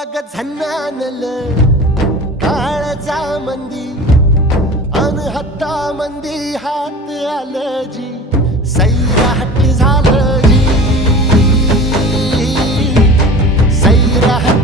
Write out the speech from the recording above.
अग झन्नानल काळजा मंदी अन हत्ता मंदी हात आलं जी सैराट झालं जी सैराट